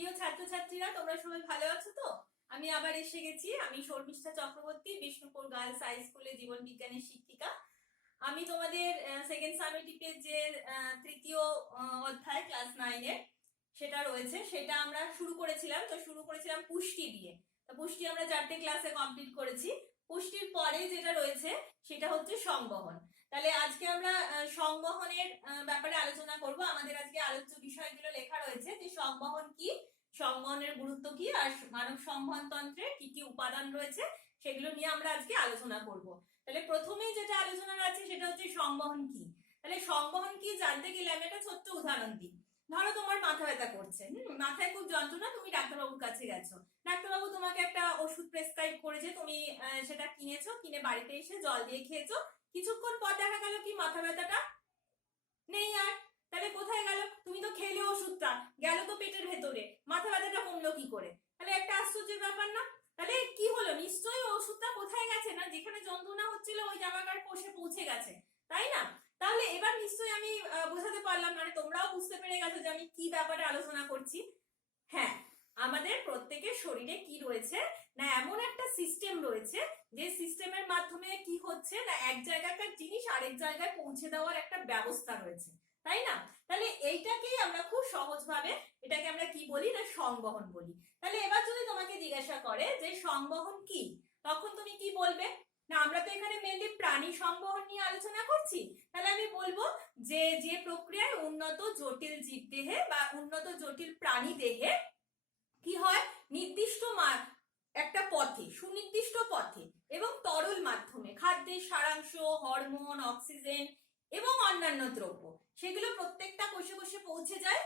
প্রিয় ছাত্রছাত্রীরা, তোমরা সবাই ভালো আছো তো? আমি আবার এসে গেছি। আমি শর্মিষ্ঠা চক্রবর্তী, বিষ্ণুপুর গার্লস হাই স্কুলে জীবন বিজ্ঞানের শিক্ষিকা। আমি তোমাদের সেকেন্ড সামেটিভের যে তৃতীয় অধ্যায় ক্লাস 9 এর সেটা রয়েছে, সেটা আমরা শুরু করেছিলাম পুষ্টি দিয়ে। তো পুষ্টি আমরা 4টে ক্লাসে কমপ্লিট করেছি। পুষ্টির পরে যেটা রয়েছে সেটা হচ্ছে সংবহন। তাহলে আজকে আমরা সংবহনের ব্যাপারে আলোচনা করব। আমাদের আজকে আলোচ্য বিষয়গুলো লেখা রয়েছে যে সংবহন কি, সংবহনের গুরুত্ব কি, আর মানব সংবহন তন্ত্রে কি কি উপাদান রয়েছে সেগুলো নিয়ে আমরা আজকে আলোচনা করব। তাহলে প্রথমেই যেটা আলোচনার আছে সেটা হচ্ছে সংবহন কি। তাহলে সংবহন কি জানতে গেলে আমি একটা ছোট্ট উদাহরণ দিই। ধরো তোমার মাথা ব্যথা করছে, মাথায় খুব যন্ত্রণা, তুমি ডাক্তারবাবুর কাছে গেছো। ডাক্তারবাবু তোমাকে একটা ওষুধ প্রেসক্রাইব করেছে, তুমি সেটা কিনেছো, কিনে বাড়িতে এসে জল দিয়ে খেয়েছো। কিছুক্ষণ পর দেখা গেল কি মাথা ব্যথাটা নেই আর। তাহলে কোথায় গেল? তুমি তো খেলে ওষুধটা, গেল তো পেটের ভেতরে, মাথা ব্যথাটা কমলো কি করে? তাহলে একটা আশ্চর্যের ব্যাপার না? তাহলে কি হলো? নিশ্চয়ই ওষুধটা কোথায় গেছে? না যেখানে যন্ত্রণা হচ্ছিল ওই জায়গাটার কোষে পৌঁছে গেছে, তাই না? তাহলে এবার নিশ্চয়ই আমি বোঝাতে পারলাম, মানে তোমরাও বুঝতে পেরে গেছো যে আমি কি ব্যাপারে আলোচনা করছি। হ্যাঁ, আমাদের প্রত্যেকের শরীরে কি রয়েছে না, এমন একটা সিস্টেম রয়েছে যে সিস্টেমের মাধ্যমে কি হচ্ছে না, এক জায়গাকার জিনিস আরেক জায়গায় পৌঁছে দেওয়ার একটা ব্যবস্থা রয়েছে, তাই না? তাহলে এইটাকেই আমরা খুব সহজভাবে এটাকে আমরা কি বলি না, সংবহন বলি। তাহলে এবার যদি তোমাকে জিজ্ঞাসা করে যে সংবহন কি, তখন তুমি কি বলবে? না আমরা তো এখানে মেনলি প্রাণী সংবহন নিয়ে আলোচনা করছি। তাহলে আমি বলবো যে যে প্রক্রিয়ায় উন্নত জটিল জীবদেহে বা উন্নত জটিল প্রাণী দেহে কি হয়, নির্দিষ্ট একটা পথে, সুনির্দিষ্ট পথে এবং তরল মাধ্যমে খাদ্যের সারাংশ, হরমোন, অক্সিজেন এবং অন্যান্য দ্রব্য সেগুলো প্রত্যেকটা কোষে কোষে পৌঁছে যায়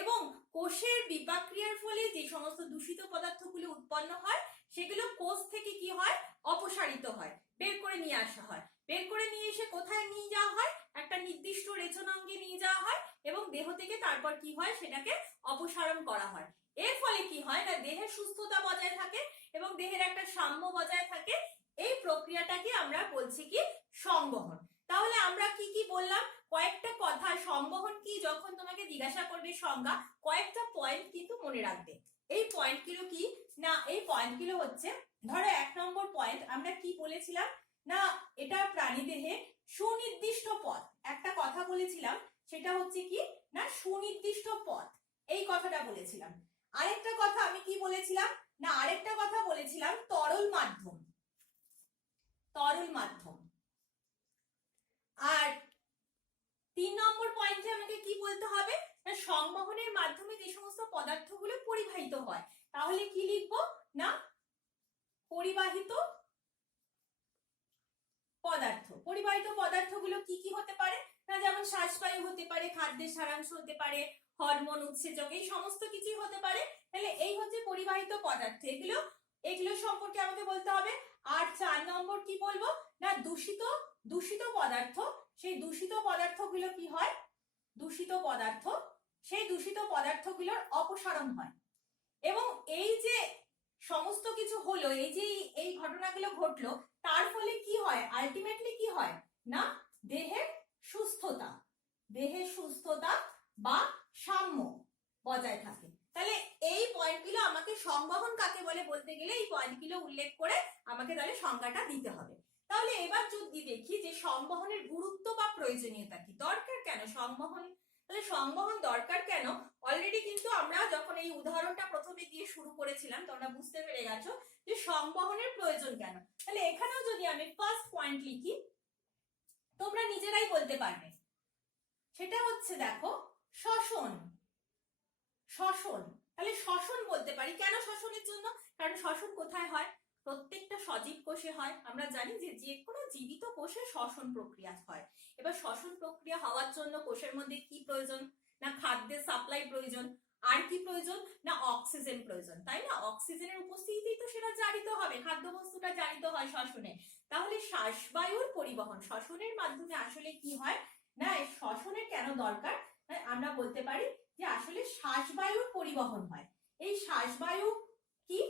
এবং কোষের বিপাক্রিয়ার ফলে যে সমস্ত দূষিত পদার্থগুলো উৎপন্ন হয় সেগুলো কোষ থেকে কি হয়, অপসারিত হয়, বের করে নিয়ে আসা হয়। বের করে নিয়ে এসে কোথায় নিয়ে যাওয়া হয়? একটা নির্দিষ্ট রেচনাঙ্গে নিয়ে যাওয়া হয় এবং দেহ থেকে তারপর কি হয়, সেটাকে অপসারণ করা হয়। এর ফলে কি হয় না, দেহের সুস্থতা বজায় থাকে এবং দেহের একটা সাম্য বজায় থাকে। এই প্রক্রিয়াটাকে আমরা বলছি কি, সংবহন। তাহলে আমরা কি কি বললাম, কয়েকটা কথা। সংবহন কি যখন তোমাকে জিজ্ঞাসা করবে সংজ্ঞা, কয়েকটা পয়েন্ট কিন্তু মনে রাখবে। এই পয়েন্টগুলো কি না, এই পয়েন্টগুলো হচ্ছে, ধরো 1 নম্বর পয়েন্ট আমরা কি বলেছিলাম না, এটা প্রাণীদেহে সুনির্দিষ্ট পথ, একটা কথা বলেছিলাম, সেটা হচ্ছে কি না সুনির্দিষ্ট পথ, এই কথাটা বলেছিলাম। আরেকটা কথা আমি কি বলেছিলাম না, আরেকটা কথা বলেছিলাম তরল মাধ্যম, তরল মাধ্যম। আর 3 নম্বর পয়েন্টে আমাকে কি বলতে হবে না, সংবহনের মাধ্যমে যে সমস্ত পদার্থগুলো পরিবাহিত হয়, তাহলে কি লিখবো না, পরিবাহিত পদার্থ। পরিবাহিত পদার্থগুলো কি কি হতে পারে না, যেমন শ্বাসবায়ু হতে পারে, খাদ্যের সারাংশ হতে পারে, হরমোন, উৎসেচক, এই সমস্ত কিছুই হতে পারে। তাহলে এই হচ্ছে পরিবাহিত পদার্থ, এগুলো এগুলো সম্পর্কে আমাকে বলতে হবে। আর 4 নম্বর কি বলবো না, দূষিত পদার্থ। সেই দূষিত পদার্থগুলো কি হয়, দূষিত পদার্থ, সেই দূষিত পদার্থগুলোর অপসারণ হয়। এবং এই যে সমস্ত কিছু হলো, এই যে এই ঘটনাগুলো ঘটলো, তার ফলে কি হয়, আলটিমেটলি কি হয় না, দেহের সুস্থতা, দেহের সুস্থতা বা সাম্য বজায় থাকে। তাহলে এই পয়েন্টগুলো আমাকে সংবহন কাকে বলে বলতে গেলে এই পয়েন্টগুলো উল্লেখ করে আমাকে তাহলে সংজ্ঞাটা দিতে হবে। তাহলে এবার যদি দেখি যে সংবহনের গুরুত্ব বা প্রয়োজনীয়তা কি, দরকার কেন সংবহন। তাহলে সংবহন দরকার কেন, অলরেডি কিন্তু আমরা যখন এই উদাহরণটা প্রথমে দিয়ে শুরু করেছিলাম তোমরা বুঝতে পেরে গেছো যে সংবহনের প্রয়োজন কেন। তাহলে এখানেও যদি আমি ফার্স্ট পয়েন্ট লিখি, তোমরা নিজেরাই বলতে পারবে, সেটা হচ্ছে দেখো শ্বসন। শ্বসন, তাহলে শ্বসন বলতে পারি কেন শ্বসনের জন্য, কারণ শ্বসন কোথায় হয়, প্রত্যেকটা সজীব কোষে হয়। আমরা জানি যে যে কোনো জীবিত কোষে শ্বসন প্রক্রিয়া হয়। এবার শ্বসন প্রক্রিয়া হওয়ার জন্য কোষের মধ্যে কি প্রয়োজন না, খাদ্যের সাপ্লাই প্রয়োজন। আর কি প্রয়োজন না, অক্সিজেন প্রয়োজন, তাই না? অক্সিজেনের উপস্থিতিতেই তো সেটা জারিত হবে, খাদ্যবস্তুটা জারিত হয় শ্বসনে। তাহলে শ্বাসবায়ুর পরিবহন শ্বসনের মাধ্যমে আসলে কি হয় না, শ্বসনের কেন দরকার, আমরা বলতে পারি যে আসলে শ্বাসবায়ুর পরিবহন হয়। এই শ্বাসবায়ু কি,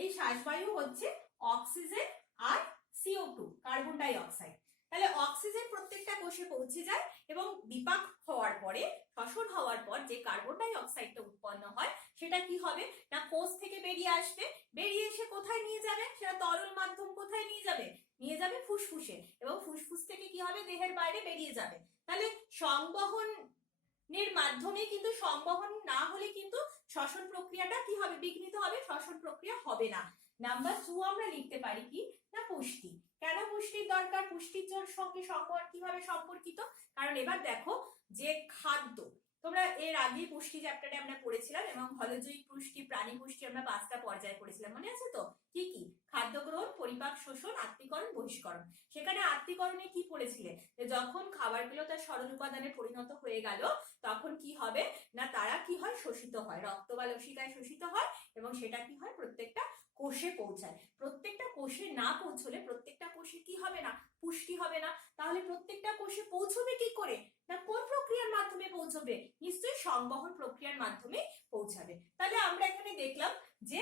এই শ্বাসবায়ু হচ্ছে অক্সিজেন আর CO2, কার্বন ডাই অক্সাইড। তাহলে অক্সিজেন প্রত্যেকটা কোষে পৌঁছে যায় এবং বিপাক হওয়ার পরে, শ্বসন হওয়ার পর যে কার্বন ডাই অক্সাইডটা উৎপন্ন হয় সেটা সেটা কি হবে না কোষ থেকে বেরিয়ে আসবে, বেরিয়ে এসে কোথায় নিয়ে যাবে, সেটা তরল মাধ্যম কোথায় নিয়ে যাবে, নিয়ে যাবে ফুসফুসে, এবং ফুসফুস থেকে কি হবে দেহের বাইরে বেরিয়ে যাবে। তাহলে সংবহনের মাধ্যমে কিন্তু সংবহন না হলে কিন্তু শ্বসন প্রক্রিয়াটা কি হবে, বিঘ্নিত হবে, শ্বসন প্রক্রিয়া হবে না। নাম্বার 2 আমরা লিখতে পারি কি না পুষ্টি। কেন পুষ্টির দরকার, পুষ্টির সঙ্গে সংবহন কিভাবে সম্পর্কিত, কারণ এবার দেখো যে খাদ্য, তোমরা এর আগে পুষ্টি চ্যাপ্টারে আমরা পড়েছিলাম এবং হলজৈবিক পুষ্টি, প্রাণী পুষ্টি আমরা 5টা পর্যায়ে পড়েছিলাম, মনে আছে তো? কি কি? খাদ্য গ্রহণ, পরিপাক, শোষণ, আত্তীকরণ, বহিষ্করণ। সেখানে আত্তীকরণে কি পড়েছিলে, যে যখন খাবারগুলো তার সরল উপাদানে পরিণত হয়ে গেল তখন কি হবে না তারা কি হয়, শোষিত হয়, রক্ত বা লসিকায় শোষিত হয় এবং সেটা কি হয় প্রত্যেকটা কোষে পৌঁছায়। প্রত্যেকটা কোষে না পৌঁছলে প্রত্যেকটা কোষে কি হবে না, পুষ্টি হবে না। তাহলে প্রত্যেকটা কোষে পৌঁছবে কি করে না, কোন প্রক্রিয়ার মাধ্যমে পৌঁছবে, নিশ্চয়ই সংবহন প্রক্রিয়ার মাধ্যমে পৌঁছাবে। তাহলে আমরা এখানে দেখলাম যে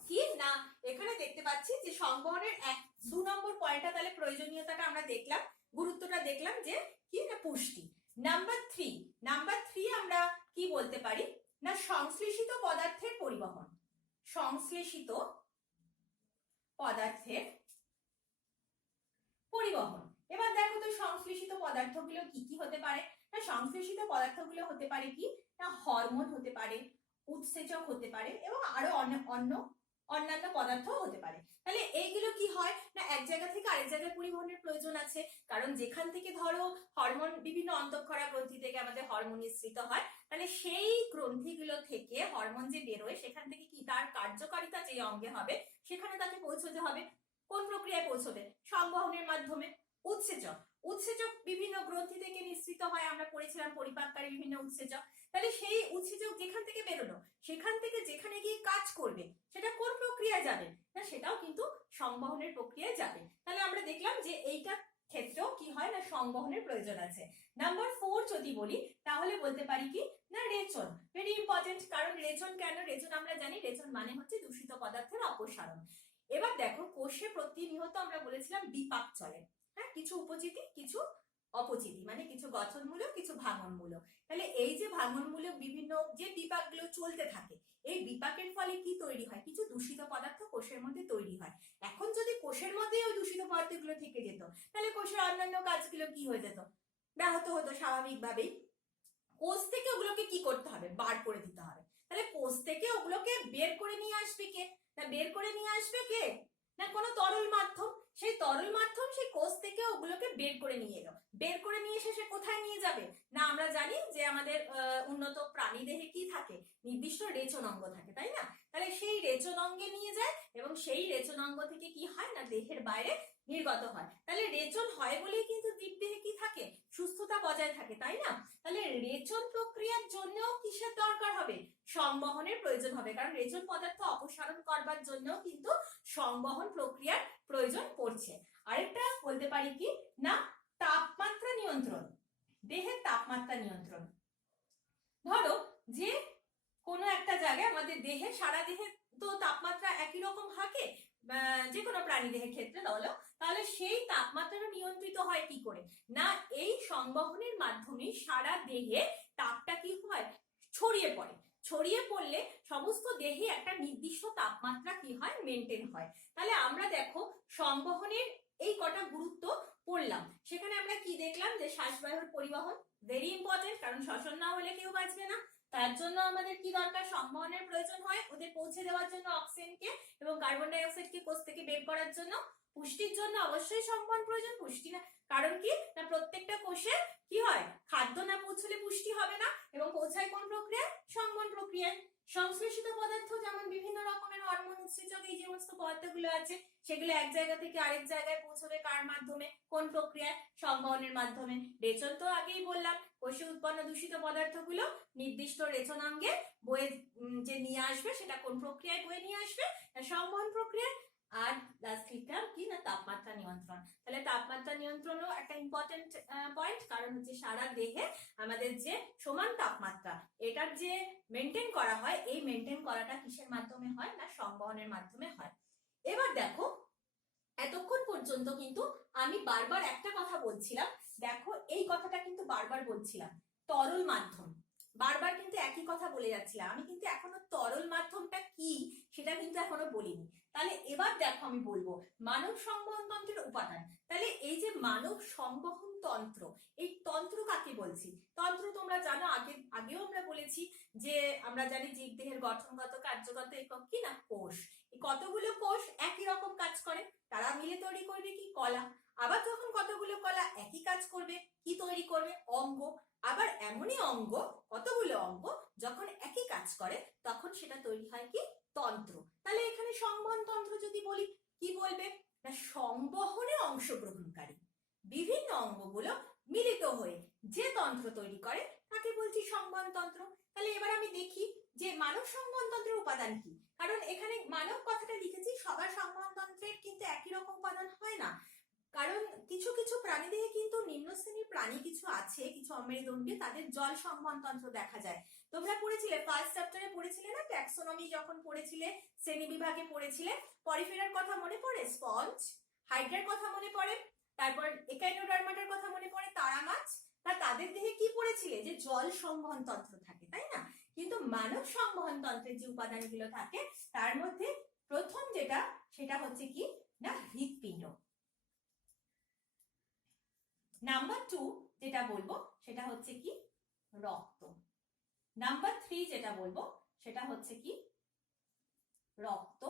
কি না, এখানে দেখতে পাচ্ছি যে সংবহনের 2 নম্বর পয়েন্টটা, তাহলে প্রয়োজনীয়তাটা আমরা দেখলাম, গুরুত্বটা দেখলাম যে কি না পুষ্টি। নাম্বার 3 আমরা কি বলতে পারি না সংশ্লেষিত পদার্থের পরিবহন। সংশ্লেষিত পদার্থের পরিবহন। এবার দেখো তো সংশ্লেষিত পদার্থগুলো কি কি হতে পারে না, সংশ্লেষিত পদার্থগুলো হতে পারে কি না হরমোন হতে পারে, উৎসেচক হতে পারে এবং আরো অন্যান্য পদার্থ হতে পারে। তাহলে এইগুলো কি হয় না এক জায়গা থেকে আরেক জায়গায় পরিবহনের প্রয়োজন আছে, কারণ যেখান থেকে ধরো হরমোন, বিভিন্ন অন্তঃক্ষরা গ্রন্থি থেকে আমাদের হরমোন নিঃসৃত হয়, তাহলে সেই গ্রন্থিগুলো থেকে হরমোন যে বেরোয় সেখান থেকে কি তার কার্যকারিতা যে অঙ্গে হবে সেখানে তাকে পৌঁছতে হবে। কোন প্রক্রিয়ায় পৌঁছবে, সংবহনের মাধ্যমে। উৎসেচক বিভিন্ন গ্রন্থি থেকে নিঃসৃত হয়, আমরা পড়েছিলাম পরিপাককারী বিভিন্ন উৎসেচক। তাহলে সেই উৎসেচক যেখান থেকে বেরোলো সেখান থেকে যেখানে গিয়ে কাজ করবে সেটা কোন প্রক্রিয়ায় যাবে না, সেটাও কিন্তু সংবহনের প্রক্রিয়ায় যাবে। তাহলে আমরা দেখলাম যে এইটা ক্ষেত্রেও কি হয় না সংবহনের প্রয়োজন আছে। নাম্বার 4 যদি বলি তাহলে বলতে পারি কি না রেচন, ভেরি ইম্পর্টেন্ট। কারণ রেচন কেন, রেচন আমরা জানি রেচন মানে হচ্ছে দূষিত পদার্থের অপসারণ। এবার দেখো কোষে প্রতিনিয়ত আমরা বলেছিলাম বিপাক চলে, হ্যাঁ, কিছু উপচিতি কিছু অপচিতি, মানে কিছু গঠনমূলক কিছু ভাঙনমূলক। তাহলে এই যে ভাঙনমূলক বিভিন্ন যে বিপাকগুলো চলতে থাকে, এই বিপাকের ফলে কি তৈরি হয়, কিছু দূষিত পদার্থ কোষের মধ্যে তৈরি হয়। এখন যদি কোষের মধ্যে ওই দূষিত পদার্থগুলো থেকে যেত তাহলে কোষের অন্যান্য কাজগুলো কি হয়ে যেত, ব্যাহত হতো স্বাভাবিকভাবেই। কোষ থেকে ওগুলোকে কি করতে হবে, বার করে দিতে হবে। তাহলে কোষ থেকে ওগুলোকে বের করে নিয়ে আসবে কে না, বের করে নিয়ে আসবে কে না কোনো তরল মাধ্যম। সেই তরল মাধ্যম সেই কোষ থেকে ওগুলোকে বের করে নিয়ে এলো, বের করে নিয়ে এসে সে কোথায় নিয়ে যাবে না, আমরা জানি যে আমাদের উন্নত প্রাণী দেহে কি থাকে, নির্দিষ্ট রেচন অঙ্গ থাকে, তাই না? তাহলে সেই রেচন অঙ্গে নিয়ে যায় এবং সেই রেচন অঙ্গ থেকে কি হয় না দেহের বাইরে নির্গত হয়। তাহলে রেচন হয় বলেই কিন্তু জীবদেহে কি থাকে, সুস্থতা বজায় থাকে, তাই না? তাহলে রেচন প্রক্রিয়ার জন্যও কিসের দরকার হবে, সংবহনের প্রয়োজন হবে, কারণ রেচন পদার্থ অপসারণ করবার জন্য কিন্তু সংবহন প্রক্রিয়ার প্রয়োজন পড়ছে। আরেকটা বলতে পারি কি না তাপমাত্রা নিয়ন্ত্রণ, দেহের তাপমাত্রা নিয়ন্ত্রণ। ধরো যে কোনো একটা জায়গায় আমাদের দেহে, সারা দেহে তো তাপমাত্রা একই রকম থাকে, যে কোনো প্রাণী দেহের ক্ষেত্রে বলো, তাহলে সেই তাপমাত্রাটা নিয়ন্ত্রিত হয় কি করে না এই সংবহনের মাধ্যমে সারা দেহে তাপটা কি হয় ছড়িয়ে পড়ে, ছড়িয়ে পড়লে সমস্ত দেহে একটা নির্দিষ্ট তাপমাত্রা কি হয় মেনটেন হয়। তাহলে আমরা দেখো সংবহনের এই কটা গুরুত্ব পড়লাম, সেখানে আমরা কি দেখলাম যে শ্বাসবায়ুর পরিবহন ভেরি ইম্পর্টেন্ট, কারণ শ্বসন না হলে কেউ বাঁচবে না। তার জন্য আমাদের কি দরকার, সংবহনের প্রয়োজন হয়, ওদের পৌঁছে দেওয়ার জন্য অক্সিজেনকে এবং কার্বন ডাই অক্সাইডকে কোষ থেকে বের করার জন্য। পুষ্টির জন্য অবশ্যই সংবহন প্রয়োজন, পুষ্টি না কারণ কি না প্রত্যেকটা কোষে কি হয় খাদ্য না পৌঁছলে পুষ্টি হবে না, এবং পৌঁছায় কোন প্রক্রিয়ায়, সংবহন প্রক্রিয়ায়। সংশ্লেষিত পদার্থ যেমন বিভিন্ন রকমের হরমোন, উৎসেচক, এই যে সমস্ত পদার্থগুলো আছে সেগুলো এক জায়গা থেকে আরেক জায়গায় পৌঁছবে কার মাধ্যমে, কোন প্রক্রিয়ায়, সংবহনের মাধ্যমে। রেচন তো আগেই বললাম, কোষে উৎপন্ন দূষিত পদার্থগুলো নির্দিষ্ট রেচনাঙ্গে বয়ে যে নিয়ে আসবে সেটা কোন প্রক্রিয়ায় বয়ে নিয়ে আসবে, সংবহন প্রক্রিয়ায়। আর লাস্ট লিখলাম কি না তাপমাত্রা নিয়ন্ত্রণ। তাহলে তাপমাত্রা নিয়ন্ত্রণও একটা ইম্পর্টেন্ট পয়েন্ট, কারণ হচ্ছে সারা দেহে আমাদের যে সমান তাপমাত্রা এটার যে মেনটেন করা হয়, এই মেনটেন করাটা কিসের মাধ্যমে হয় না সংবহনের মাধ্যমে হয়। এবার দেখো এতক্ষণ পর্যন্ত কিন্তু আমি বারবার একটা কথা বলছিলাম, দেখো এই কথাটা কিন্তু বারবার বলছিলাম তরল মাধ্যম, বারবার কিন্তু একই কথা বলে যাচ্ছিলাম। আমি কিন্তু এখনো কিন্তু এখনো বলিনি। তাহলে এবার দেখো আমি বলবো মানব সংবহন তন্ত্রের উপাদান। তাহলে এই যে মানব সংবহন তন্ত্র, এই তন্ত্র কাকে বলছি? তন্ত্র তোমরা জানো, আগেও আমরা বলেছি যে আমরা জানি জীবদেহের গঠনগত কার্যগত একক কি না কোষ। এই কতগুলো কোষ একই রকম কাজ করে, তারা মিলে তৈরি করবে কি কলা। আবার যখন কতগুলো কলা একই কাজ করবে, কি তৈরি করবে? অঙ্গ। আবার এমনই অঙ্গ, কতগুলো অঙ্গ যখন একই কাজ করে তখন সেটা তৈরি হয় কি তন্ত্র। তাহলে এখানে সংবহন তন্ত্র যদি বলি কি বলবে না সংবহনে অংশগ্রহণকারী বিভিন্ন অঙ্গগুলো মিলিত হয়ে যে তন্ত্র তৈরি করে তাকে বলছি সংবহন তন্ত্র। তাহলে এবার আমি দেখি যে মানব সংবহন তন্ত্রের উপাদান কি। কারণ এখানে মানব কথাটা লিখেছি, সবার সংবহন তন্ত্রের কিন্তু একই রকম উপাদান হয় না। কারণ কিছু কিছু প্রাণীদেহে কিন্তু নিম্ন শ্রেণীর প্রাণী কিছু আছে, কিছু অমেরুদণ্ডী, তাদের জল সংবহন তন্ত্র দেখা যায়। তোমরা পড়েছিলে ফার্স্ট চ্যাপ্টারে পড়েছিলে না ট্যাক্সোনমি, যখন পড়েছিলে শ্রেণী বিভাগে পড়েছিলে পরিফেরার কথা মনে পড়ে, স্পঞ্জ, হাইড্রার কথা মনে পড়ে, তারপর একাইনোডার্মাটার কথা মনে পড়ে, তারা মাছ, তাদের দেহে কি পড়েছিলে যে জল সংবহন তন্ত্র থাকে, তাই না? কিন্তু মানব সংবহন তন্ত্রের যে উপাদানগুলো থাকে তার মধ্যে প্রথম যেটা সেটা হচ্ছে কি না হৃৎপিণ্ড। নাম্বার 2 যেটা বলবো সেটা হচ্ছে কি রক্ত। নাম্বার 3 যেটা বলবো সেটা হচ্ছে কি রক্ত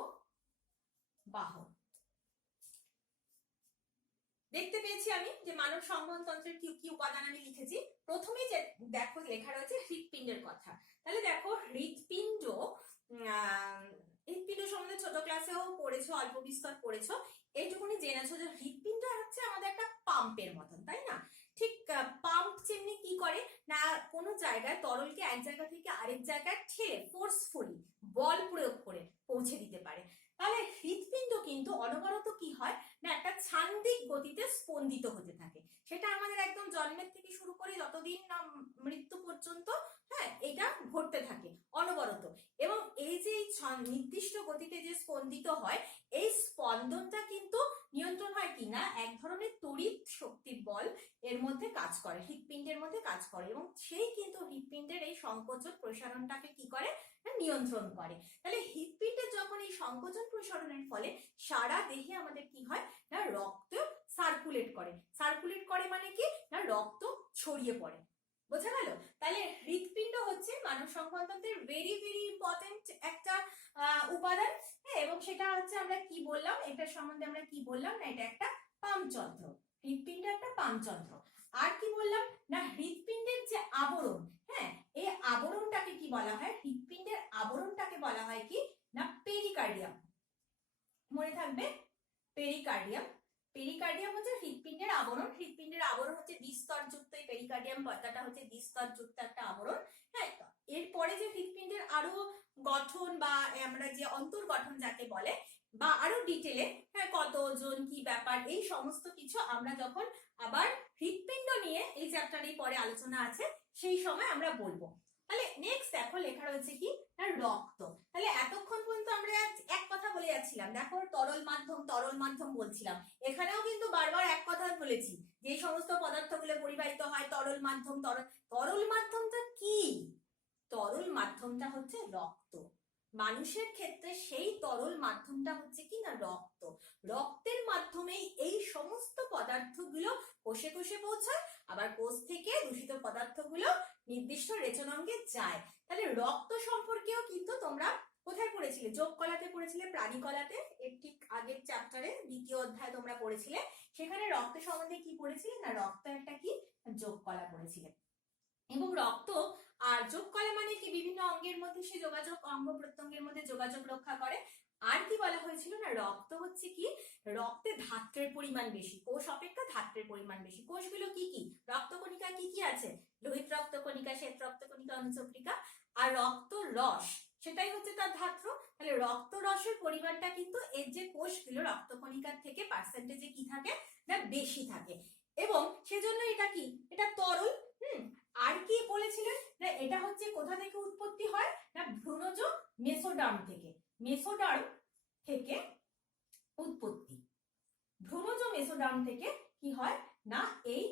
বাহক। দেখতে পেয়েছি আমি যে মানব সংবহন তন্ত্রের কি কি উপাদান আমি লিখেছি। প্রথমেই যে দেখো লেখা রয়েছে হৃৎপিণ্ডের কথা। তাহলে দেখো হৃৎপিণ্ড সম্বন্ধে ছোট ক্লাসেও পড়েছো, অল্প বিস্তর পড়েছো, এইটুকুনি জেনেছো যে হৃৎপিণ্ড হচ্ছে আমাদের একটা পাম্পের মতন, তাই না? ঠিক পাম্প যেমনি কি করে না কোনো জায়গায় তরলকে এক জায়গা থেকে আরেক জায়গায় ঠেলে ফোর্সফুলি বল প্রয়োগ করে পৌঁছে দিতে পারে। তাহলে হৃৎপিণ্ড কিন্তু অনবরত কি হয় না একটা ছান্দিক গতিতে স্পন্দিত হতে থাকে। সেটা আমাদের একদম জন্মের থেকে শুরু করে যতদিন না মৃত্যু পর্যন্ত, হ্যাঁ, এটা ঘটতে থাকে অনবরত। এবং এই যে নির্দিষ্ট গতিতে যে স্পন্দিত হয়, এই স্পন্দনটা কিন্তু নিয়ন্ত্রণ হয় কি না এক ধরনের তড়িৎ শক্তির বল এর মধ্যে কাজ করে, হৃৎপিণ্ডের মধ্যে কাজ করে, এবং সেই কিন্তু হৃৎপিণ্ডের এই সংকোচন প্রসারণটাকে কি করে না নিয়ন্ত্রণ করে। তাহলে হৃৎপিণ্ডের যখন এই সংকোচন প্রসারণের ফলে সারা দেহে আমাদের কি হয় না রক্ত সার্কুলেট করে মানে কি না রক্ত ছড়িয়ে পড়ে। বোঝা গেল? তাহলে হৃৎপিণ্ড হচ্ছে মানব সংবহন তন্ত্রের ভেরি ভেরি ইম্পর্টেন্ট একটা উপাদান। হ্যাঁ, এবং সেটা হচ্ছে আমরা কি বললাম এটার সম্বন্ধে, আমরা কি বললাম না এটা একটা পাম্প যন্ত্র। হৃৎপিণ্ড একটা পাম্প যন্ত্র। আর কি বললাম না হৃৎপিণ্ডের যে আবরণ, হ্যাঁ, এই আবরণটাকে কি বলা হয়? হৃৎপিণ্ডের আবরণটাকে বলা হয় কি না পেরিকার্ডিয়াম। মনে থাকবে পেরিকার্ডিয়াম। পেরিকার্ডিয়াম হচ্ছে হৃৎপিণ্ডের আবরণ। হৃৎপিণ্ডের আবরণ হচ্ছে দ্বিস্তরযুক্ত, এই পেরিকার্ডিয়াম পর্দাটা হচ্ছে দ্বিস্তরযুক্ত একটা আবরণ। হ্যাঁ, এরপরে যে হৃৎপিণ্ডের আরো গঠন বা আমরা যে অন্তর্গঠন যাকে বলে বা আরো ডিটেলে, হ্যাঁ, কত ওজন কি ব্যাপার এই সমস্ত কিছু আমরা যখন আবার হৃৎপিণ্ড নিয়ে এই চ্যাপ্টারেই পরে আলোচনা আছে সেই সময় আমরা বলবো। তাহলে নেক্সট দেখো লেখা রয়েছে কি না রক্ত। তাহলে এতক্ষণ পর্যন্ত আমরা এক কথা বলে যাচ্ছিলাম, দেখো তরল মাধ্যম বলছিলাম। এখানেও কিন্তু বারবার এক কথা বলেছি যে সমস্ত পদার্থগুলো পরিবাহিত হয় তরল মাধ্যম। তরল মাধ্যমটা কি? তরল মাধ্যমটা হচ্ছে রক্ত। মানুষের ক্ষেত্রে সেই তরল মাধ্যমটা হচ্ছে কি না রক্ত। রক্তের মাধ্যমেই এই সমস্ত পদার্থগুলো কোষে কোষে পৌঁছায়, আবার কোষ থেকে দূষিত পদার্থগুলো নির্দিষ্ট রেচনাঙ্গে যায়। তাহলে রক্ত সম্পর্কেও কিন্তু তোমরা কোথায় পড়েছিলে? যোগ কলাতে পড়েছিলে, প্রাণী কলাতে, এর ঠিক আগের চ্যাপ্টারে দ্বিতীয় অধ্যায় তোমরা পড়েছিলে। সেখানে রক্ত সম্বন্ধে কি পড়েছিলে না রক্ত একটা কি যোগ কলা পড়েছিলে। এবং রক্ত আর যোগ কলা মানে কি বিভিন্ন অঙ্গের মধ্যে সে যোগাযোগ, অঙ্গ প্রত্যঙ্গের মধ্যে যোগাযোগ রক্ষা করে। আর কি বলা হয়েছিল না রক্ত হচ্ছে কি রক্তে ধাত্রের পরিমাণ বেশি, কোষ অপেক্ষা ধাত্রের পরিমাণ বেশি। কোষগুলো কি কি? রক্তকণিকা কি কি আছে? লোহিত রক্তকণিকা, শ্বেত রক্তকণিকা, অনুচক্রিকা। আর রক্ত রস সেটাই হচ্ছে তার ধাত্র। তাহলে রক্ত রসের পরিমাণটা কিন্তু এর যে কোষগুলো রক্তকণিকার থেকে পার্সেন্টেজে কি থাকে না বেশি থাকে, এবং সেজন্য এটা কি এটা তরল। আর কি বলেছিলেন না এটা হচ্ছে কোথা থেকে উৎপত্তি হয় না ভ্রূণজ মেসোডার্ম থেকে। মেসোডার্ম থেকে উৎপত্তি, ভ্রূণজ মেসোডার্ম থেকে কি হয় না এই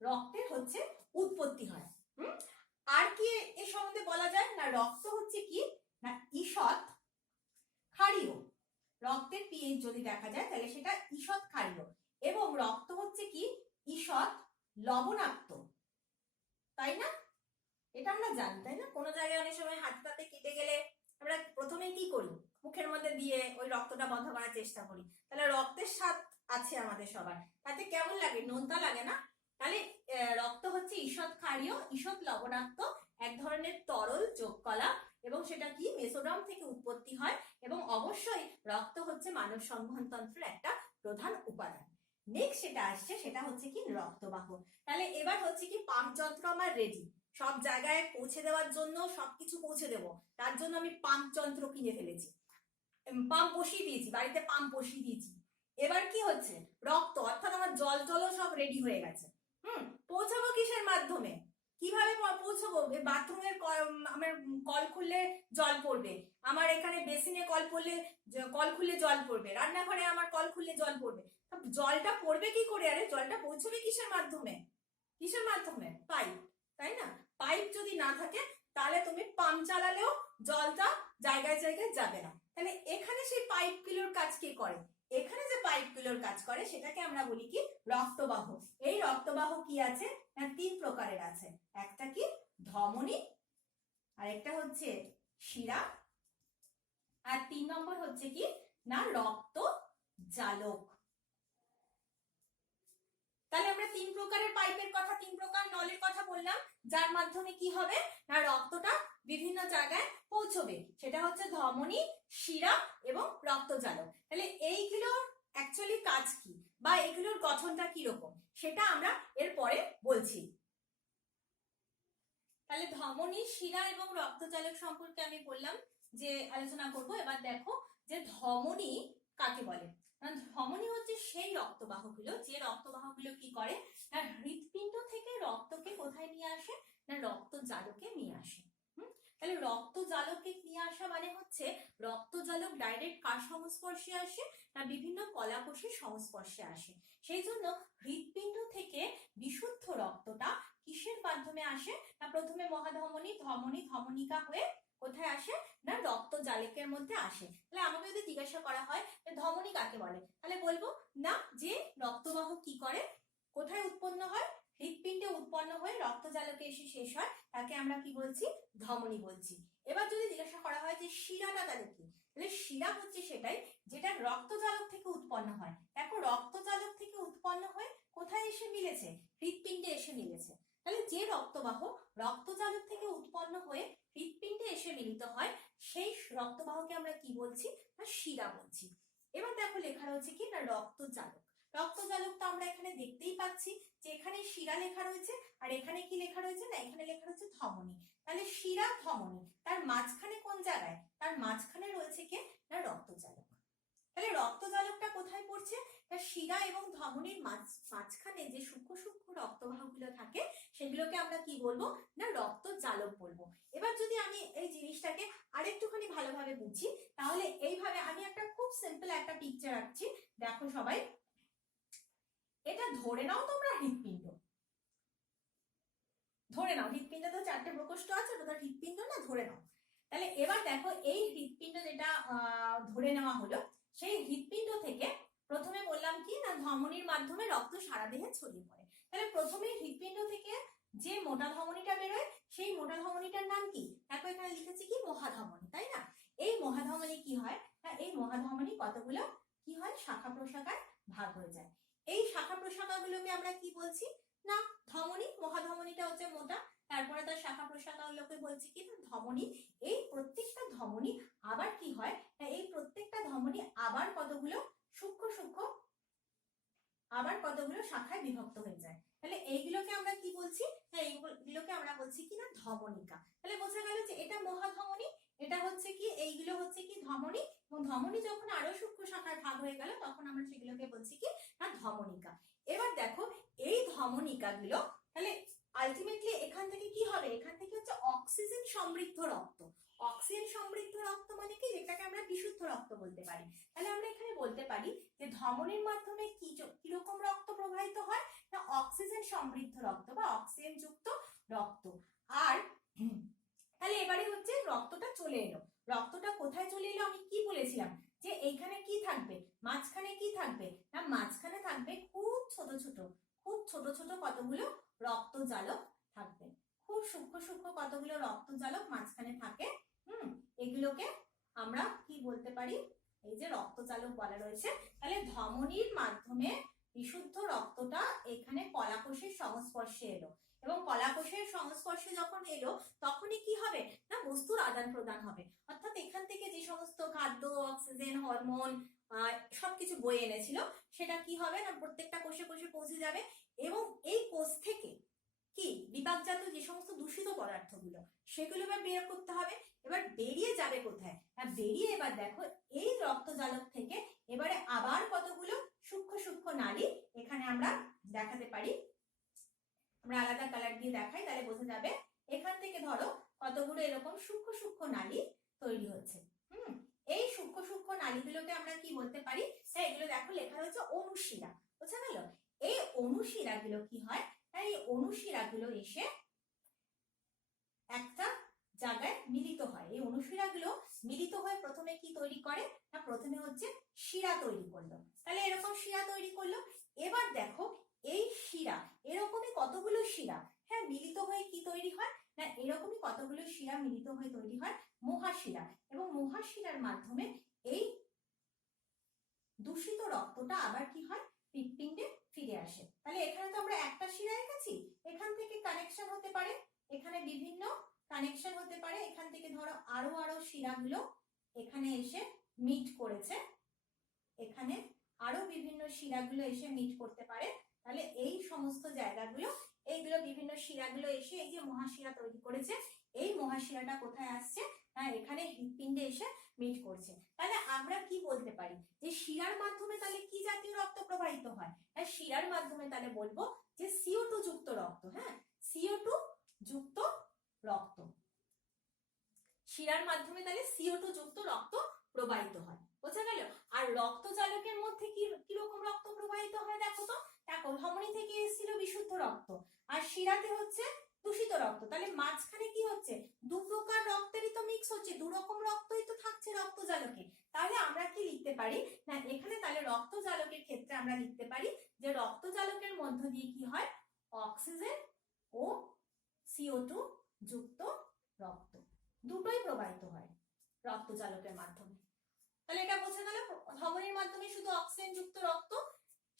রক্তের হচ্ছে উৎপত্তি হয়। আর কি এর সম্বন্ধে বলা যায় না রক্ত হচ্ছে কি না ঈষৎ চেঞ্জ যদি দেখা যায় তাহলে সেটা ঈষৎ ক্ষারীয়, এবং রক্ত হচ্ছে কি ঈষৎ লবণাক্ত, তাই না? এটা আমরা জানি, তাই না? কোনো জায়গায় অনেক সময় হাতে তাতে কেটে গেলে আমরা প্রথমে কি করি, মুখের মধ্যে দিয়ে ওই রক্তটা বন্ধ করার চেষ্টা করি, তাহলে রক্তের স্বাদ আছে আমাদের সবার, তাতে কেমন লাগে, নোনতা লাগে না? তাহলে রক্ত হচ্ছে ঈষৎ ক্ষারীয়, ঈষৎ লবণাক্ত, এক ধরনের তরল যোগকলা, এবং সেটা কি মেসোডার্ম থেকে উৎপত্তি হয়, এবং অবশ্যই রক্ত হচ্ছে মানব সংবহনতন্ত্রের একটা প্রধান উপাদান। নেক্সট সেটা আসছে, সেটা হচ্ছে কি রক্তবাহ। তাহলে এবার হচ্ছে কি পাম্প যন্ত্র আমার রেডি, সব জায়গায় পৌঁছে দেওয়ার জন্য, সবকিছু পৌঁছে দেবো, তার জন্য আমি পাম্প যন্ত্র কিনে ফেলেছি, পাম্প বসিয়ে দিয়েছি, বাড়িতে পাম্প বসিয়ে দিয়েছি। এবার কি হচ্ছে, রক্ত অর্থাৎ আমার জল টলও সব রেডি হয়ে গেছে। পৌঁছাবো কিসের মাধ্যমে, কিভাবে পৌঁছাবো? বাথরুমের আমার কল খুললে জল পড়বে, আমার এখানে বেসিনে কল খুললে জল পড়বে, রান্নাঘরে আমার কল খুললে জল পড়বে। জলটা পড়বে কি করে? আরে জলটা পৌঁছবে কিসের মাধ্যমে? কিসের মাধ্যমে? পাইপ, তাই না? পাইপ যদি না থাকে তাহলে তুমি পাম্প চালালেও জলটা জায়গায় জায়গায় যাবে না। তাহলে এখানে সেই পাইপগুলোর কাজ কে করে? এখানে যে পাইপগুলোর কাজ করে সেটাকে আমরা বলি কি রক্তবাহ। এই রক্তবাহ কি আছে না, 3 প্রকারের আছে। একটা কি ধমনী, আর একটা হচ্ছে শিরা, আর 3 নম্বর হচ্ছে কি না রক্ত জালক। তাহলে আমরা 3 প্রকারের পাইপের কথা, 3 প্রকার নলের কথা বললাম, যার মাধ্যমে কি হবে না রক্তটা বিভিন্ন জায়গায় পৌঁছবে, সেটা হচ্ছে ধমনী, শিরা এবং রক্তজালক। তাহলে এইগুলোর অ্যাকচুয়ালি কাজ কি বা এগুলোর গঠনটা কি রকম সেটা আমরা এরপরে বলছি। তাহলে ধমনী, শিরা এবং রক্তজালক সম্পর্কে আমি বললাম যে আলোচনা করব। এবার দেখো যে ধমনী কাকে বলে। ধমনী হচ্ছে সেই রক্তবাহগুলো, যে রক্তবাহগুলো কি করে না হৃৎপিণ্ড থেকে রক্তকে কোথায় নিয়ে আসে না রক্তজালকে নিয়ে আসে। তাহলে রক্তজালকে নিয়ে আসা মানে হচ্ছে রক্তজালক ডাইরেক্ট কার সংস্পর্শে আসে না বিভিন্ন কলাকোষের সংস্পর্শে আসে। সেই জন্য হৃৎপিণ্ড থেকে বিশুদ্ধ রক্তটা কিসের মাধ্যমে আসে না প্রথমে মহাধমনী, ধমনী, ধমনিকা হয়ে কোথায় আসে না রক্তজালকের মধ্যে আসে। তাহলে আমাকে যদি জিজ্ঞাসা করা হয় ধমনী কাকে বলে, তাহলে বলবো না যে রক্তবাহ কি করে, কোথায় উৎপন্ন হয়, হৃৎপিণ্ডে উৎপন্ন হয়ে রক্তজালকে এসে শেষ হয়, তাকে আমরা কি বলছি ধমনী বলছি। এবার যদি জিজ্ঞাসা করা হয় যে শিরাটা তাহলে কি, তাহলে শিরা হচ্ছে সেটাই যেটা রক্তজালক থেকে উৎপন্ন হয়। দেখো রক্তজালক থেকে উৎপন্ন হয়ে কোথায় এসে মিলেছে, হৃৎপিণ্ডে এসে মিলেছে। তাহলে যে রক্তবাহ রক্তজালক থেকে উৎপন্ন হয়ে হৃৎপিণ্ডে এসে মিলিত হয় সেই রক্তবাহকে আমরা কি বলছি না শিরা বলছি। এবার দেখো লেখা রয়েছে কি না রক্তজালক। রক্তজালক তো আমরা এখানে দেখতেই পাচ্ছি যে এখানে শিরা লেখা রয়েছে, আর এখানে কি লেখা রয়েছে না এখানে লেখা রয়েছে ধমনী। তাহলে শিরা ধমনী, তার মাঝখানে কোন জায়গায়, তার মাঝখানে রয়েছে কি না রক্তজালক। তাহলে রক্তজালকটা কোথায় পড়ছে না শিরা এবং ধমনীর মাঝখানে যে সূক্ষ্ম সূক্ষ্ম রক্তবাহগুলো থাকে সেগুলোকে আমরা কি বলবো না রক্তজালক বলবো। এবার যদি আমি এই জিনিসটাকে আরেকটুখানি ভালোভাবে বুঝি তাহলে এইভাবে আমি একটা খুব সিম্পল একটা পিকচার আঁকছি। দেখো সবাই, এটা ধরে নাও তোমরা হৃৎপিণ্ড, ধরে নাও হৃৎপিণ্ড তো 4টে প্রকোষ্ঠ আছে, ওটা হৃৎপিণ্ড না ধরে নাও। তাহলে এবার দেখো এই হৃৎপিণ্ড যেটা ধরে নেওয়া হলো, সেই হৃৎপিণ্ড থেকে প্রথমে বললাম কি না ধমনীর মাধ্যমে রক্ত সারা দেহে ছড়িয়ে পড়ে। তাহলে প্রথমে হৃৎপিণ্ড থেকে যে মোটা ধমনীটা বেরোয় সেই মোটা ধমনীটার নাম কি, দেখো এখানে লিখেছি কি মহাধমনী, তাই না? এই মহাধমনী কি হয় না এই মহাধমনী কতগুলো কি হয় শাখা প্রশাখায় ভাগ হয়ে যায়। এই শাখা প্রশাখাগুলোকে আমরা কি বলছি না ধমনী। মহাধমনীটা হচ্ছে মোটা, তারপরে তার শাখা প্রশাখাগুলোকে বলছি কি না ধমনী। এই প্রত্যেকটা ধমনী আবার কি হয় না এই প্রত্যেকটা ধমনী আবার কতগুলো সূক্ষ্ম সূক্ষ্ম আবার কতগুলো শাখায় বিভক্ত হয়ে যায়। তাহলে এইগুলোকে আমরা কি বলছি না এইগুলোকে আমরা বলছি কি না ধমনিকা। তাহলে বোঝা গেল যে এটা মহাধমনী, এটা হচ্ছে কি এইগুলো হচ্ছে কি ধমনী, এবং ধমনী যখন আরো সূক্ষ্ম শাখায় ভাগ হয়ে গেল তখন আমরা সেগুলোকে বলছি কি না ধমনিকা। এবার দেখো এই ধমনিকাগুলো তাহলে আলটিমেটলি এখান থেকে কি হবে, এখান থেকে হচ্ছে অক্সিজেন সমৃদ্ধ রক্ত। অক্সিজেন সমৃদ্ধ রক্ত মানে কি যেটাকে আমরা বিশুদ্ধ রক্ত বলতে পারি। তাহলে আমরা এখানে বলতে পারি যে ধমনীর মাধ্যমে কিরকম রক্ত প্রবাহিত হয় না অক্সিজেন সমৃদ্ধ রক্ত বা অক্সিজেন যুক্ত রক্ত। আর তাহলে এবারে হচ্ছে রক্তটা চলে এলো, রক্তটা কোথায় চলে এলো আমি কি বলেছিলাম যে এইখানে কি থাকবে, মাঝখানে কি থাকবে না, মাঝখানে থাকবে খুব ছোট ছোট কতগুলো রক্তজালক থাকবে, খুব সূক্ষ্ম সূক্ষ্ম কতগুলো রক্তজালক মাঝখানে থাকে। এগুলোকে আমরা কি বলতে পারি, এই যে রক্তজালক বলা রয়েছে। তাহলে ধমনীর মাধ্যমে বিশুদ্ধ রক্তটা এখানে কলাকোষের সংস্পর্শে এলো, এবং কলাকোষের সংস্পর্শে যখন এলো তখনই কি হবে না, বস্তুর আদান প্রদান হবে। অর্থাৎ এখান থেকে যে সমস্ত খাদ্য, অক্সিজেন, হরমোন সবকিছু বয়ে এনেছিল সেটা কি হবে না, প্রত্যেকটা কোষে কোষে পৌঁছে যাবে। এবং এই কোষ থেকে কি বিপাকজাত যে সমস্ত দূষিত পদার্থগুলো সেগুলো এবার বের করতে হবে। এবার বেরিয়ে যাবে কোথায় না, বেরিয়ে এবার দেখো এই রক্তজালক থেকে এবারে আবার কতগুলো সূক্ষ্ম সূক্ষ্ম নালী এখানে আমরা দেখাতে পারি। আমরা আলাদা কালার দিয়ে দেখাই তাহলে বোঝা যাবে। এখান থেকে ধরো কতগুলো এরকম সূক্ষ্ম সূক্ষ্ম নালী তৈরি হচ্ছে। এই সূক্ষ্ম সূক্ষ্ম নালীগুলোকে আমরা কি বলতে পারি, তাই এগুলো দেখো লেখা রয়েছে অনুশিরা, বোঝা গেল। এই অনুশিরাগুলো কি হয়, এই অনুশিরাগুলো এসে একটা জায়গায় মিলিত হয়। এই অনুশিরাগুলো মিলিত হয়ে প্রথমে কি তৈরি করে না, প্রথমে হচ্ছে শিরা তৈরি করলো। তাহলে এরকম শিরা তৈরি করলো। এবার দেখো এই শিরা, এরকমই কতগুলো শিরা হ্যাঁ মিলিত হয়ে কি তৈরি হয় না, এরকমই কতগুলো শিরা মিলিত হয়ে তৈরি হয় মহাশিরা। এবং মহাশিরার মাধ্যমে এই দূষিত রক্তটা আবার কি হয়, হৃৎপিণ্ডে ফিরে আসে। তাহলে এখানে তো আমরা একটা শিরা এঁকেছি, এখান থেকে কানেকশন হতে পারে, এখানে বিভিন্ন কানেকশন হতে পারে। এখান থেকে ধরো আরো শিরাগুলো এখানে এসে মিট করেছে, এখানে আরো বিভিন্ন শিরাগুলো এসে মিট করতে পারে। তাহলে এই সমস্ত জায়গাগুলো, এইগুলো বিভিন্ন শিরাগুলো এসে এই যে মহাশিরা তৈরি করেছে, এই মহাশিরাটা কোথায় আসছে না, এখানে হৃৎপিণ্ডে এসে মিট করছে। তাহলে আমরা কি বলতে পারি যে শিরার মাধ্যমে তাহলে কি জাতীয় রক্ত প্রবাহিত হয়, শিরার মাধ্যমে তাহলে বলবো যে CO2 যুক্ত রক্ত। হ্যাঁ, CO2 যুক্ত রক্ত, শিরার মাধ্যমে তাহলে CO2 যুক্ত রক্ত প্রবাহিত হয়, বোঝা গেল। আর রক্তজালকের মধ্যে কিরকম রক্ত প্রবাহিত হয় দেখো তো, দেখো ধমনী থেকে এসেছিল বিশুদ্ধ রক্ত, আর শিরাতে হচ্ছে দূষিত রক্ত। তাহলে মাঝখানে কি হচ্ছে, দু প্রকার রক্তেরই তো মিক্স হচ্ছে, দু রকম রক্তই তো থাকছে রক্তজালকে। তাহলে আমরা কি লিখতে পারি না, এখানে তাহলে রক্তজালকের ক্ষেত্রে আমরা লিখতে পারি যে রক্তজালকের মধ্য দিয়ে কি হয়, অক্সিজেন ও CO2 যুক্ত রক্ত দুটোই প্রবাহিত হয় রক্তজালকের মাধ্যমে। তাহলে এটা বোঝা গেল, ধমনীর মাধ্যমে শুধু অক্সিজেন যুক্ত রক্ত,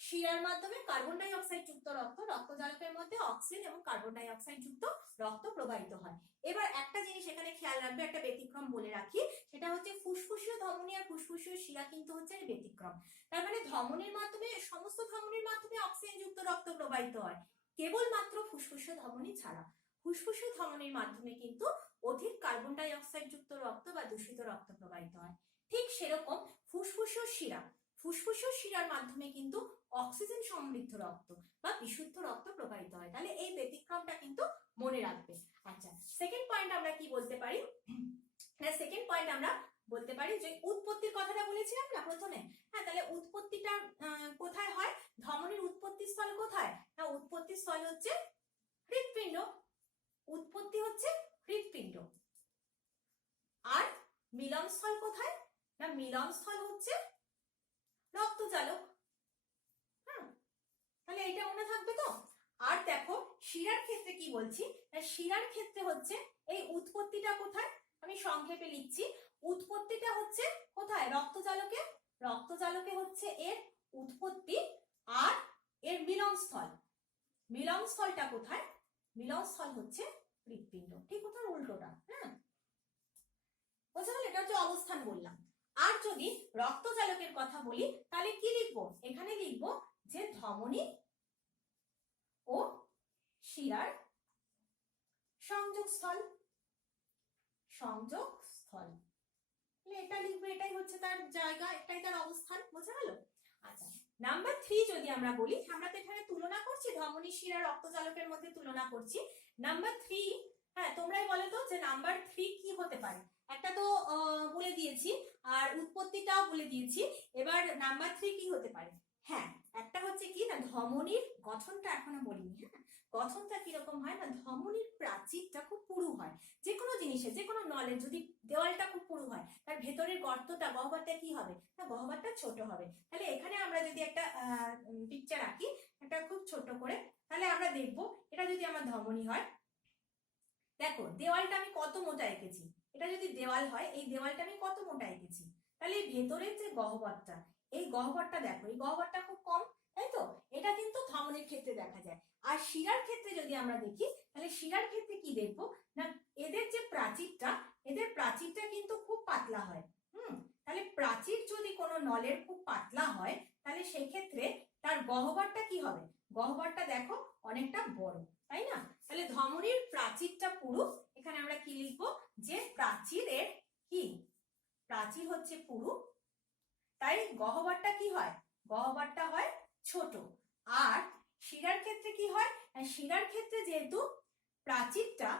শিরার মাধ্যমে কার্বন ডাই অক্সাইড যুক্ত রক্ত, রক্তজালকের মধ্যে অক্সিজেন এবং কার্বন ডাই অক্সাইড যুক্ত রক্ত প্রবাহিত হয়। এবার একটা জিনিস এখানে খেয়াল রাখবে, একটা ব্যতিক্রম বলে রাখি, সেটা হচ্ছে ফুসফুসীয় ধমনী আর ফুসফুসীয় শিরা কিন্তু হচ্ছে ব্যতিক্রম। তার মানে ধমনীর মাধ্যমে, সমস্ত ধমনীর মাধ্যমে অক্সিজেন যুক্ত রক্ত প্রবাহিত হয়, কেবলমাত্র ফুসফুসীয় ধমনী ছাড়া। ফুসফুসীয় ধমনীর মাধ্যমে কিন্তু অধিক কার্বন ডাই অক্সাইড যুক্ত রক্ত বা দূষিত রক্ত প্রবাহিত হয়। ঠিক সেরকম ফুসফুসীয় শিরা, ফুসফুসীয় শিরার মাধ্যমে কিন্তু অক্সিজেন সমৃদ্ধ রক্ত বা বিশুদ্ধ রক্ত প্রবাহিত হয়। তাহলে এই ব্যতিক্রমটা কিন্তু মনে রাখবে। আচ্ছা, সেকেন্ড পয়েন্ট আমরা কি বলতে পারি না, সেকেন্ড পয়েন্ট আমরা বলতে পারি যে উৎপত্তির কথাটা বলেছিলাম না প্রথমে। হ্যাঁ, তাহলে উৎপত্তিটা কোথায় হয়, ধমনীর উৎপত্তি স্থল কোথায় না, উৎপত্তি স্থল হচ্ছে হৃৎপিণ্ড, উৎপত্তি হচ্ছে হৃৎপিণ্ড। আর মিলনস্থল কোথায় না, মিলনস্থল হচ্ছে রক্তজালক। হ্যাঁ, তাহলে এটা মনে থাকবে তো। আর দেখো শিরার ক্ষেত্রে কি বলছি না, শিরার ক্ষেত্রে হচ্ছে এই উৎপত্তিটা কোথায়, আমি সংক্ষেপে লিখছি, উৎপত্তিটা হচ্ছে কোথায়, রক্তজালকে। রক্তজালকে হচ্ছে এর উৎপত্তি, আর এর মিলনস্থল, মিলনস্থলটা কোথায়, মিলনস্থল হচ্ছে হৃৎপিণ্ড। ঠিক ওটার উল্টোটা। হ্যাঁ, বোঝা গেল, এটা হচ্ছে অবস্থান বললাম। আর যদি রক্তজালকের কথা বলি তাহলে কি লিখবো, এখানে লিখবো যে ধমনী ও শিরার সংযোগস্থল, সংযোগস্থল। এটা লিখবো, এটাই হচ্ছে তার জায়গা, এটাই তার অবস্থান, বোঝা গেল। আচ্ছা, নাম্বার 3 যদি আমরা বলি, আমরা তো এখানে তুলনা করছি, ধমনী শিরা রক্তজালকের মধ্যে তুলনা করছি। নাম্বার 3, হ্যাঁ তোমরাই বলো তো যে নাম্বার 3 কি হতে পারে। একটা তো বলে দিয়েছি, আর উৎপত্তিটাও বলে দিয়েছি। এবার নাম্বার 3 কি হতে পারে, হ্যাঁ একটা হচ্ছে কি না, ধমনীর গঠনটা এখনো বলিনি। হ্যাঁ, গঠনটা কিরকম হয় না, ধমনীর প্রাচীরটা খুব পুরু হয়, যে কোনো জিনিসে, যে কোনো নলেজ যদি দেওয়ালটা খুব পুরু হয়, তার ভেতরের গর্তটা গহ্বরটা কি হবে, না গহ্বরটা ছোট হবে। তাহলে এখানে আমরা যদি একটা পিকচার আঁকি একটা খুব ছোট করে, তাহলে আমরা দেখবো এটা যদি আমার ধমনী হয়, দেখো দেওয়ালটা আমি কত মোটা এঁকেছি, এটা যদি দেওয়াল হয় এই দেওয়ালটা আমি কত মোটা এঁকেছি, তাহলে এই ভেতরের যে গহ্বরটা, এই গহ্বরটা দেখো, এই গহ্বরটা খুব কম, তাই তো? এটা কিন্তু ধমনীর ক্ষেত্রে দেখা যায়। আর শিরার ক্ষেত্রে যদি আমরা দেখি, তাহলে শিরার ক্ষেত্রে কি দেখবো, না এদের যে প্রাচীরটা, এদের প্রাচীরটা কিন্তু খুব পাতলা হয়। তাহলে প্রাচীর যদি কোনো নলের খুব পাতলা হয়, তাহলে সেই ক্ষেত্রে তার গহ্বরটা কি হবে, গহ্বরটা দেখো অনেকটা বড়, তাই না? তাহলে ধমনীর প্রাচীরটা পুরু, এখানে আমরা কি লিখবো, যে প্রাচীরের কি, প্রাচীর হচ্ছে পুরু, তাই গহ্বরটা কি হয়, গহ্বরটা হয় ছোট। আর শিরার ক্ষেত্রে কি হয়, শিরার ক্ষেত্রে যেহেতু প্রাচীরটা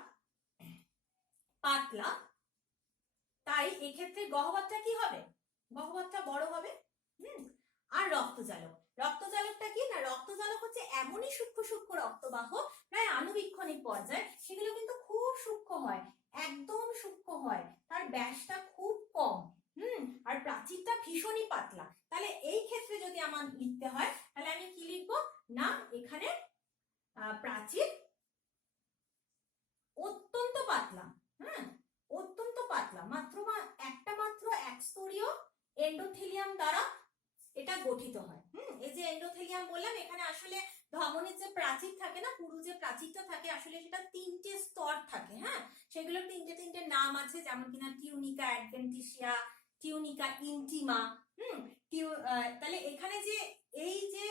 পাতলা, তাই এক্ষেত্রে গহ্বরটা কি হবে, গহ্বরটা বড় হবে। আর রক্তজালক, রক্তজালকটা কি, না রক্তজালক হচ্ছে এমনই সূক্ষ্ম সূক্ষ্ম রক্তবাহ, প্রায় আণুবীক্ষণিক পর্যায়ে, সেগুলো কিন্তু খুব সূক্ষ্ম হয়, একদম সূক্ষ্ম হয়, তার ব্যাসটা খুব কম, আর প্রাচীরটা ভীষণই পাতলা। তাহলে এই ক্ষেত্রে যদি আমার লিখতে হয়, তাহলে আমি কি লিখবো, না এখানে প্রাচীর অত্যন্ত পাতলা, অত্যন্ত পাতলা, মাত্র একস্তরীয় এন্ডোথেলিয়াম দ্বারা এটা গঠিত হয়। এই যে এন্ডোথেলিয়াম বললাম, এখানে আসলে ধমনীর যে প্রাচীর থাকে না, পুরু যে প্রাচীরটা থাকে, আসলে সেটা 3টে স্তর থাকে। সেগুলোর তিনটে নাম আছে, যেমন কিনা টিউনিকা অ্যাডভেন্টিসিয়া, টিউনিকা ইন্টিমা। তাহলে এখানে যে এই যে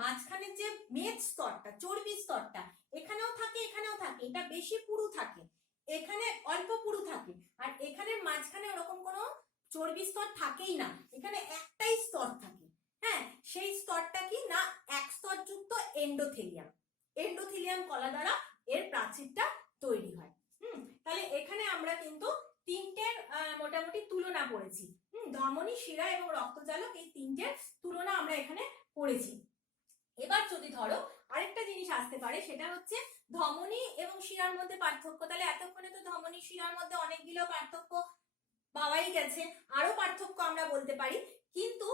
মাঝখানে যে মেদ স্তরটা, চর্বি স্তরটা, এখানেও থাকে, এখানেও থাকে, এটা বেশি পুরু থাকে, এখানে অল্প পুরু থাকে, আর এখানে মাঝখানে ওরকম কোনো চর্বি স্তর থাকেই না, এখানে একটাই স্তর থাকে। সেই স্তরটা কি, না এক স্তরযুক্ত এন্ডোথেলিয়াম, এন্ডোথেলিয়াম কলা দ্বারা এর প্রাচীরটা তৈরি হয়। তাহলে এখানে আমরা কিন্তু তিনটের মোটামুটি তুলনা করেছি। ধমনী, শিরা এবং রক্তজালক, এই তিনটের তুলনা আমরা এখানে করেছি। এবার যদি ধরো আরেকটা জিনিস আসতে পারে, সেটা হচ্ছে ধমনী এবং শিরার মধ্যে পার্থক্য। তাহলে এতক্ষণে তো ধমনী শিরার মধ্যে অনেকগুলো পার্থক্য পাওয়াই গেছে, আরো পার্থক্য আমরা বলতে পারি, কিন্তু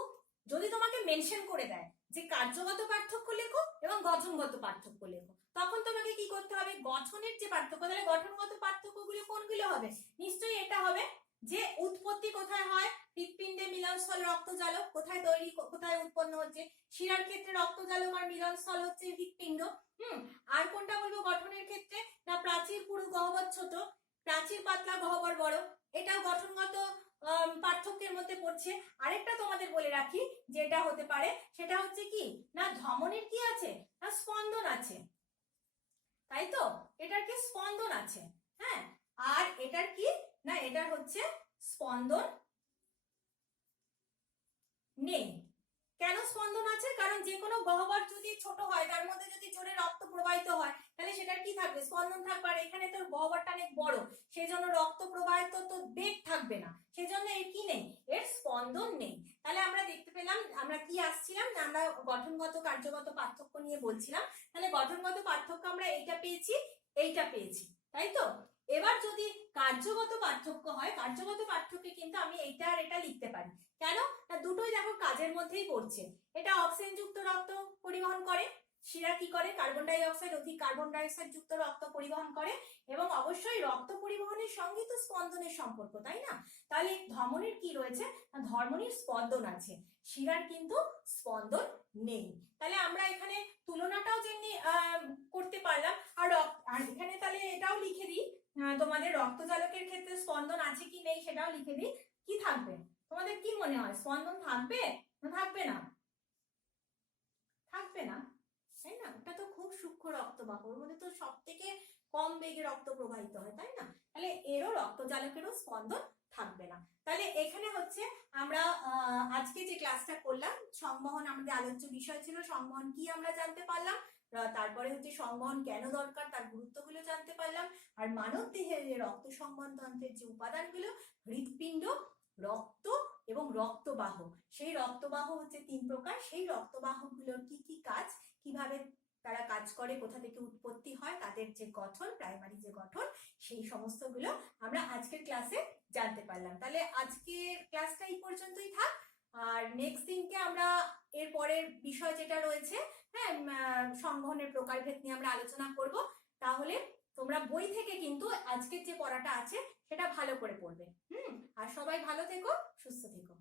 যদি তোমাকে মেনশন করে দেয় যে কার্যগত পার্থক্য লেখো এবং গঠনগত পার্থক্য লেখো, তখন তোমাকে কি করতে হবে, গঠনের যে পার্থক্য, তাহলে গঠনগত পার্থক্যগুলো কোনগুলো হবে, নিশ্চয়ই এটা হবে যে উৎপত্তি কোথায় হয়, হৃৎপিণ্ডে মিলনস্থল রক্তজালক, কোথায় তৈরি, কোথায় উৎপন্ন হচ্ছে, শিরার ক্ষেত্রে রক্তজালক আর মিলনস্থল হচ্ছে হৃৎপিণ্ড। আর কোনটা বলবো গঠনের ক্ষেত্রে, না প্রাচীর পুরু গহ্বর ছোট, প্রাচীর পাতলা গহ্বর বড়, এটাও গঠনগত পার্থক্যের মধ্যে পড়ছে। আরেকটা তোমাদের বলে রাখি, যেটা হতে পারে সেটা হচ্ছে কি, না ধমনীর কি আছে, না স্পন্দন আছে, তাই তো? এটার কি স্পন্দন আছে, আর এটার কি, না এটার হচ্ছে স্পন্দন নেই। কেন স্পন্দন আছে, কারণ যে কোনো গহ্বর যদি ছোট হয়, তার মধ্যে যদি জোরে রক্ত প্রবাহিত হয়, তাহলে সেটার কি থাকবে, স্পন্দন থাকবে। আর এখানে তো গহ্বরটা অনেক বড়, সেই জন্য রক্ত প্রবাহিত তো বেগ থাকবে না, সেজন্য এর কি নেই, এর স্পন্দন নেই। তাহলে আমরা দেখতে পেলাম, আমরা কি আসছিলাম, আমরা গঠনগত কার্যগত পার্থক্য নিয়ে বলছিলাম। তাহলে গঠনগত পার্থক্য আমরা এইটা পেয়েছি, এইটা পেয়েছি, তাই তো? এবার যদি কার্যগত পার্থক্য হয়, কার্যগত পার্থক্যে কিন্তু আমি এইটা আর এটা লিখতে পারি। কেন, না দুটোই দেখো কাজের মধ্যেই পড়ছে। এটা অক্সিজেন যুক্ত রক্ত পরিবহন করে, শিরা কি করে, কার্বন ডাই অক্সাইড, অধিক কার্বন ডাই অক্সাইড যুক্ত রক্ত পরিবহন করে, এবং অবশ্যই রক্ত পরিবহনের সঙ্গে তো স্পন্দনের সম্পর্ক, তাই না? তাহলে ধমনীর কি রয়েছে, ধমনীর স্পন্দন আছে, শিরার কিন্তু স্পন্দন নেই। তাহলে আমরা এখানে তুলনাটাও যেমনি করতে পারলাম, আর এখানে তাহলে এটাও লিখে দিই, তোমাদের রক্তজালকের ক্ষেত্রে স্পন্দন আছে কি নেই সেটাও লিখে দিই। কি থাকবে, তোমাদের কি মনে হয়, স্পন্দন থাকবে না থাকবে না, থাকবে না, তাই না? ওটা তো খুব সূক্ষ্ম রক্তবাহ, ওর মধ্যে তো সব থেকে কম বেগে রক্ত প্রবাহিত হয়, তাই না? তাহলে এরও রক্তজালকেরও স্পন্দন থাকবে না। তাহলে এখানে হচ্ছে আমরা আজকে যে ক্লাসটা করলাম, সংবহন আমাদের আলোচ্য বিষয় ছিল, সংবহন কি আমরা জানতে পারলাম, তারপরে হচ্ছে সংবহন কেন দরকার তার গুরুত্বগুলো জানতে পারলাম, আর মানব দেহের রক্ত সংবহন তন্ত্রের যে উপাদানগুলো, হৃৎপিণ্ড, রক্ত এবং রক্তবাহ, সেই রক্তবাহ হচ্ছে 3 প্রকার, সেই রক্তবাহগুলোর কি কি কাজ, কিভাবে তারা কাজ করে, কোথা থেকে উৎপত্তি হয়, তাদের যে গঠন, প্রাইমারি যে গঠন, সেই সমস্তগুলো আমরা আজকের ক্লাসে জানতে পারলাম। তাহলে আজকের ক্লাসটা এই পর্যন্তই থাক, আর নেক্সট দিনকে আমরা এর পরের বিষয় যেটা রয়েছে, হ্যাঁ, সংবহনের প্রকারভেদ নিয়ে আমরা আলোচনা করব। তাহলে তোমরা বই থেকে কিন্তু আজকের যে পড়াটা আছে সেটা ভালো করে পড়বে। আর সবাই ভালো থেকো, সুস্থ থেকো।